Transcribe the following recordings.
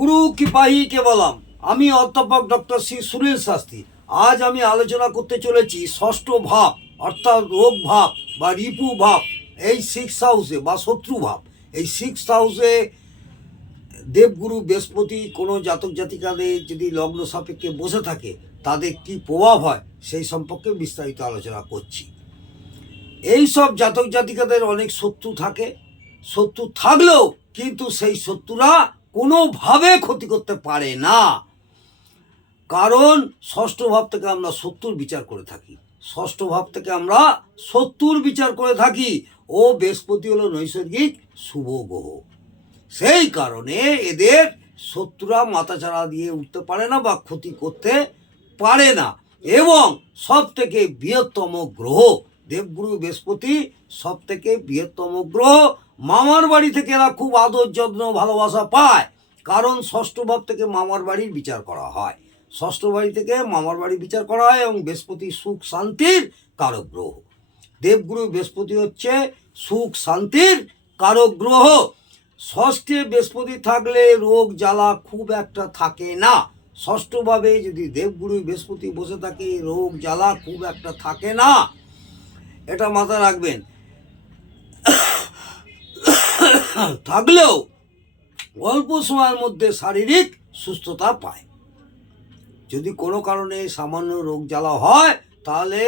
গুরু কৃপাহি কেবলম। আমি অধ্যাপক ডক্টর শ্রী সুনীল শাস্ত্রী। আজ আমি আলোচনা করতে চলেছি ষষ্ঠ ভাব অর্থাৎ রোগ ভাব বা রিপু ভাব, এই 6 হাউসে বা শত্রু ভাব। এই 6 হাউসে দেবগুরু বৃহস্পতি কোনো জাতক জাতিকাদের যদি লগ্ন সাপেক্ষে বসে থাকে তাদের কি প্রভাব হয় সেই সম্পর্কে বিস্তারিত আলোচনা করছি। এই সব জাতক জাতিকাদের অনেক শত্রু থাকে, শত্রু থাকলেও কিন্তু সেই শত্রুরা কোনোভাবে ক্ষতি করতে পারে না, কারণ ষষ্ঠ ভাব থেকে আমরা শত্রুর বিচার করে থাকি। ষষ্ঠ ভাব থেকে আমরা শত্রুর বিচার করে থাকি ও বৃহস্পতি হলো নৈসর্গিক শুভ গ্রহ। সেই কারণে এদের শত্রুরা মাথাচাড়া দিয়ে উঠতে পারে না বা ক্ষতি করতে পারে না। এবং সব থেকে বৃহত্তম গ্রহ দেবগুরু বৃহস্পতি, সব থেকে বৃহত্তম গ্রহ। মামার বাড়ি থেকে এরা খুব আদর যত্ন ভালোবাসা পায়, কারণ ষষ্ঠ ভাব থেকে মামার বাড়ির বিচার করা হয়। ষষ্ঠ বাড়ি থেকে মামার বাড়ি বিচার করা হয় এবং বৃহস্পতি সুখ শান্তির কারক গ্রহ। দেবগুরু বৃহস্পতি হচ্ছে সুখ শান্তির কারক গ্রহ। ষষ্ঠে বৃহস্পতি থাকলে রোগ জ্বালা খুব একটা থাকে না। ষষ্ঠভাবে যদি দেবগুরু বৃহস্পতি বসে থাকে রোগ জ্বালা খুব একটা থাকে না, এটা মাথায় রাখবেন। থাকলেও অল্প সময়ের মধ্যে শারীরিক সুস্থতা পায়। যদি কোনো কারণে সামান্য রোগ জ্বালা হয় তাহলে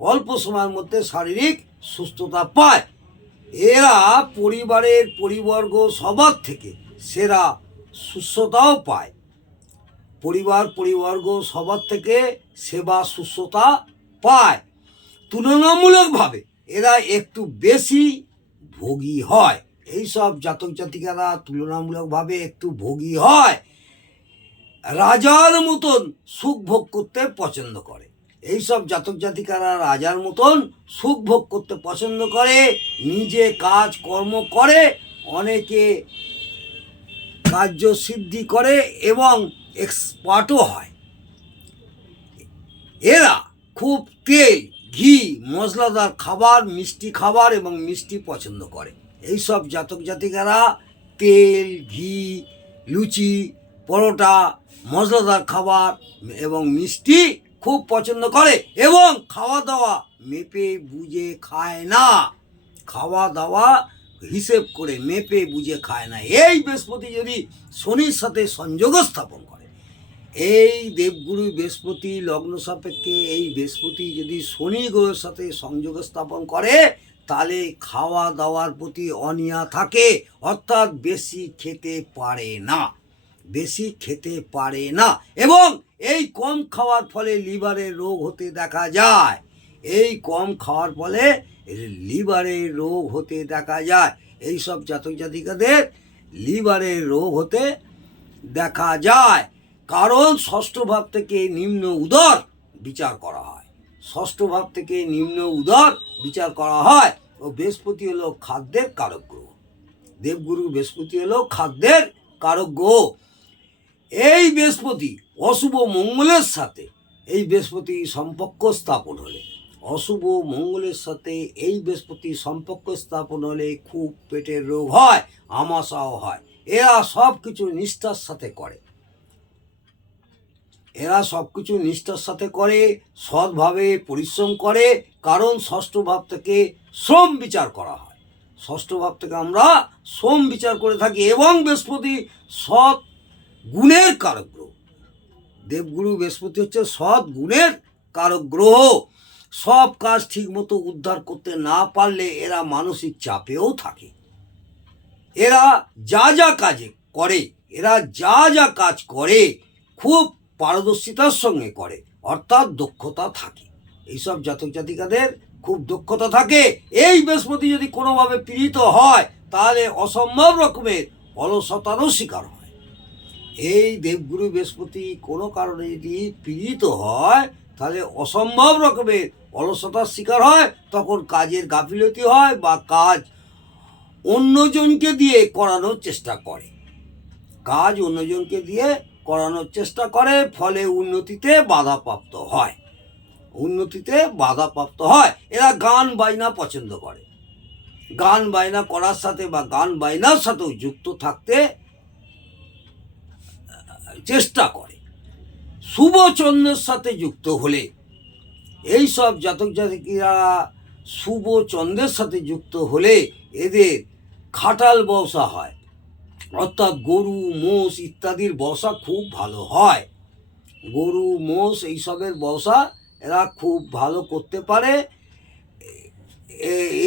অল্প সময়ের মধ্যে শারীরিক সুস্থতা পায়। এরা পরিবারের পরিবর্গ সবার থেকে সেরা সুস্থতাও পায়। পরিবর্গ সবার থেকে সেবা সুস্থতা পায়। তুলনামূলকভাবে এরা একটু বেশি ভোগী হয়। এইসব জাতক জাতিকারা তুলনামূলকভাবে একটু ভোগী হয়, রাজার মতন সুখ ভোগ করতে পছন্দ করে। এইসব জাতক জাতিকারা রাজার মতন সুখ ভোগ করতে পছন্দ করে, নিজে কাজ কর্ম করে, অনেকে কার্যসিদ্ধি করে এবং এক্সপার্টও হয়। এরা খুব তেল, ঘি, মশলাদার খাবার, মিষ্টি খাবার এবং মিষ্টি পছন্দ করে। এইসব জাতক জাতিকারা তেল, ঘি, লুচি, পরোটা, মশলাদার খাবার এবং মিষ্টি খুব পছন্দ করে এবং খাওয়া দাওয়া মেপে বুঝে খায় না। খাওয়া দাওয়া হিসেব করে মেপে বুঝে খায় না। এই বৃহস্পতি যদি শনির সাথে সংযোগ স্থাপন করে, এই দেবগুরু বৃহস্পতি লগ্ন সাপেক্ষে এই বৃহস্পতি যদি শনি গ্রহের সাথে সংযোগ স্থাপন করে তাহলে খাওয়া দাওয়ার প্রতি অনীহা থাকে, অর্থাৎ বেশি খেতে পারে না, বেশি খেতে পারে না। এবং এই কম খাওয়ার ফলে লিভারের রোগ হতে দেখা যায়। এই কম খাওয়ার ফলে লিভারের রোগ হতে দেখা যায়। এই সব জাতক জাতিকাদের লিভারের রোগ হতে দেখা যায়, কারণ ষষ্ঠ ভাব থেকে নিম্ন উদর বিচার করা হয়। ষষ্ঠ ভাব থেকে নিম্ন উদর বিচার করা হয়। ও বৃহস্পতি হলো খাদ্যের কারক গ্রহ। দেবগুরু বৃহস্পতি হলো খাদ্যের কারক গ্রহ। এই বৃহস্পতি অশুভ মঙ্গলের সাথে এই বৃহস্পতি সম্পর্ক স্থাপন হলে, অশুভ মঙ্গলের সাথে এই বৃহস্পতি সম্পর্ক স্থাপন হলে খুব পেটের রোগ হয়, আমাশাও হয়। এরা সব কিছু নিষ্ঠার সাথে করে, এরা সব কিছু নিষ্ঠার সাথে করে, সৎভাবে পরিশ্রম করে, কারণ ষষ্ঠ ভাব থেকে শ্রম বিচার করা হয়। ষষ্ঠ ভাব থেকে আমরা শ্রম বিচার করে থাকি এবং বৃহস্পতি সৎ গুণের কারক গ্রহ। দেবগুরু বৃহস্পতি হচ্ছে সৎ গুণের কারক গ্রহ। সব কাজ ঠিকমতো উদ্ধার করতে না পারলে এরা মানসিক চাপেও থাকে। এরা যা যা কাজে করে, এরা যা যা কাজ করে খুব পারদর্শিতার সঙ্গে করে, অর্থাৎ দক্ষতা থাকে। এইসব জাতক জাতিকাদের খুব দক্ষতা থাকে। এই বৃহস্পতি যদি কোনোভাবে পীড়িত হয় তাহলে অসম্ভব রকমের অলসতারও শিকার হয়। এই দেবগুরু বৃহস্পতি কোনো কারণে যদি পীড়িত হয় তাহলে অসম্ভব রকমের অলসতার শিকার হয়, তখন কাজের গাফিলতি হয় বা কাজ অন্যজনকে দিয়ে করানোর চেষ্টা করে, কাজ অন্যজনকে দিয়ে করানোর চেষ্টা করে, ফলে উন্নতিতে বাধাপ্রাপ্ত হয়, উন্নতিতে বাধাপ্রাপ্ত হয়। এরা গান বাজনা পছন্দ করে, গান বাজনা করার সাথে বা গান বাজনার সাথেও যুক্ত থাকতে চেষ্টা করে। শুভ চন্দ্রের সাথে যুক্ত হলে এই সব জাতক জাতিকা শুভ চন্দ্রের সাথে যুক্ত হলে এদের খাটাল বর্ষা হয়, অর্থাৎ গরু মোষ ইত্যাদির বর্ষা খুব ভালো হয়। গরু মোষ এইসবের বর্ষা এরা খুব ভালো করতে পারে।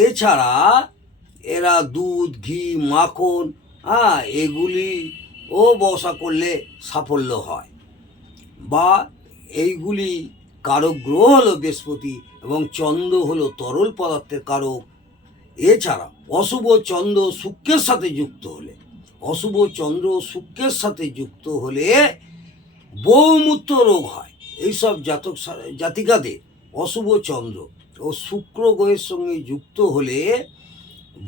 এছাড়া এরা দুধ ঘি মাখন এগুলিও বর্ষা করলে সাফল্য হয়। বা এইগুলি কারক গ্রহ হলো বৃহস্পতি এবং চন্দ্র হলো তরল পদার্থের কারক। এছাড়া অশুভ চন্দ্র শুক্রের সাথে যুক্ত হলে, অশুভ চন্দ্র শুক্রের সাথে যুক্ত হলে বহুমূত্র রোগ হয়। এইসব জাতক জাতিকাদের অশুভ চন্দ্র ও শুক্র গ্রহের সঙ্গে যুক্ত হলে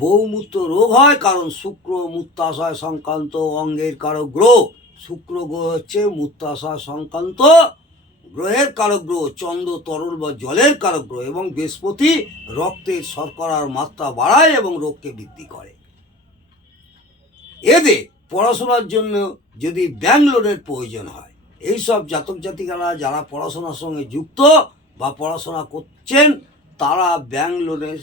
বহুমূত্র রোগ হয়, কারণ শুক্র মূত্রাশয় সংক্রান্ত অঙ্গের কারক গ্রহ। শুক্র গ্রহ হচ্ছে মূত্রাশয় সংক্রান্ত গ্রহের কারক গ্রহ, চন্দ্র তরল বা জলের কারক গ্রহ এবং বৃহস্পতি রক্তের শর্করার মাত্রা বাড়ায় এবং রোগকে বৃদ্ধি করে। এদের পড়াশোনার জন্য যদি ব্যাংক লোনের প্রয়োজন হয়, এইসব জাতক জাতিকারা যারা পড়াশোনার সঙ্গে যুক্ত বা পড়াশোনা করছেন তারা ব্যাংক লোনের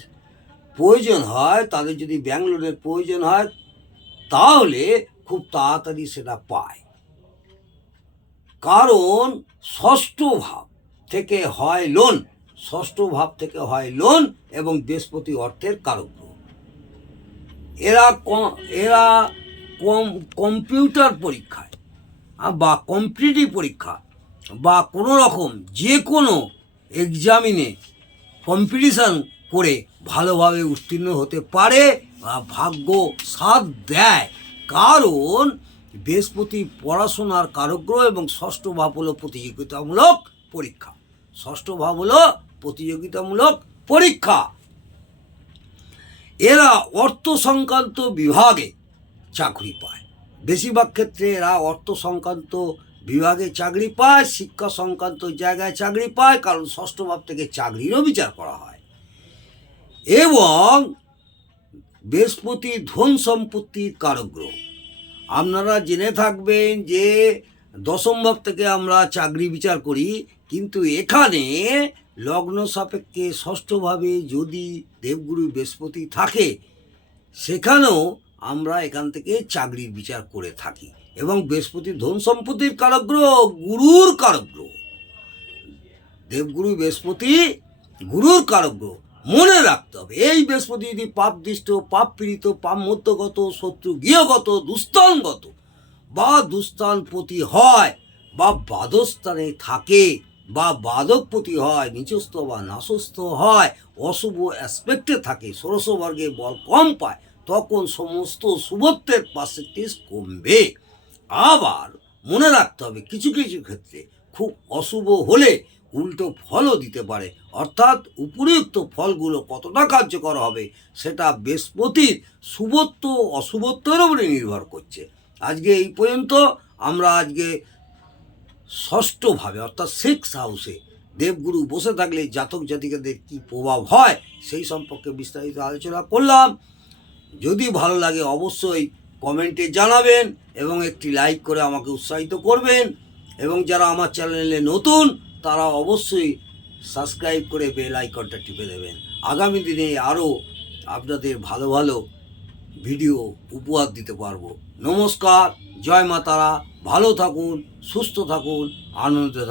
প্রয়োজন হয়, তাদের যদি ব্যাংক লোনের প্রয়োজন হয় তাহলে খুব তাড়াতাড়ি সেটা পায়। কারণ ষষ্ঠ ভাব থেকে হয় লোন, ষষ্ঠ ভাব থেকে হয় লোন এবং বৃহস্পতি অর্থের কারক গ্রহ। এরা কম্পিউটার পরীক্ষায় বা কম্পিটিটিভ পরীক্ষা বা কোনো রকম যে কোনো এক্সামিনে কম্পিটিশান করে ভালোভাবে উত্তীর্ণ হতে পারে বা ভাগ্য সাথ দেয়। কারণ বৃহস্পতি পড়াশোনার কারক গ্রহ এবং ষষ্ঠ ভাব হলো প্রতিযোগিতামূলক পরীক্ষা। ষষ্ঠ ভাব হলো প্রতিযোগিতামূলক পরীক্ষা। এরা অর্থ সংক্রান্ত বিভাগে চাকরি পায়, বেশিরভাগ ক্ষেত্রে এরা অর্থ সংক্রান্ত বিভাগে চাকরি পায়, শিক্ষা সংক্রান্ত জায়গায় চাকরি পায়, কারণ ষষ্ঠ ভাব থেকে চাকরিরও বিচার করা হয়। এবং বৃহস্পতি ধন সম্পত্তির কারক গ্রহ। আপনারা জেনে থাকবেন যে দশম ভাব থেকে আমরা চাকরি বিচার করি, কিন্তু এখানে লগ্ন সাপেক্ষে ষষ্ঠভাবে যদি দেবগুরু বৃহস্পতি থাকে সেখানেও আমরা এখান থেকে চাকরির বিচার করে থাকি। এবং বৃহস্পতি ধন সম্পত্তির কারক গ্রহ, গুরুর কারক গ্রহ। দেবগুরু বৃহস্পতি গুরুর কারক গ্রহ। মনে রাখতে হবে, এই বৃহস্পতি যদি পাপ দৃষ্ট, পাপ পীড়িত, পাপ মধ্যগত, শত্রু গৃহগত, দুস্থানগত বা দুস্থানপতি হয় বা বাদস্থানে থাকে বা বাদকপতি হয়, নিচস্থ বা নাশস্থ হয়, অশুভ অ্যাসপেক্টে থাকে, ষোড়শ বর্গে বল কম পায়, তখন সমস্ত শুভত্বের পার্সেন্টেজ কমবে। আবার মনে রাখতে হবে কিছু কিছু ক্ষেত্রে খুব অশুভ হলে উল্টো ফলও দিতে পারে, অর্থাৎ উপরিউক্ত ফলগুলো কতটা কার্যকর হবে সেটা বৃহস্পতির শুভত্ব অশুভত্বের উপরে নির্ভর করছে। আজকে এই পর্যন্ত। আমরা আজকে ষষ্ঠভাবে অর্থাৎ সিক্স হাউসে দেবগুরু বসে থাকলে জাতক জাতিকাদের কী প্রভাব হয় সেই সম্পর্কে বিস্তারিত আলোচনা করলাম। যদি ভালো লাগে অবশ্যই কমেন্টে জানাবেন এবং একটি লাইক করে আমাকে উৎসাহিত করবেন। এবং যারা আমার চ্যানেলে নতুন তারা অবশ্যই সাবস্ক্রাইব করে বেল আইকনটা টিপে দেবেন। আগামী দিনে আরও আপনাদের ভালো ভালো ভিডিও উপহার দিতে পারবো। নমস্কার, জয় মা তারা। ভালো থাকুন, সুস্থ থাকুন, আনন্দে থাকুন।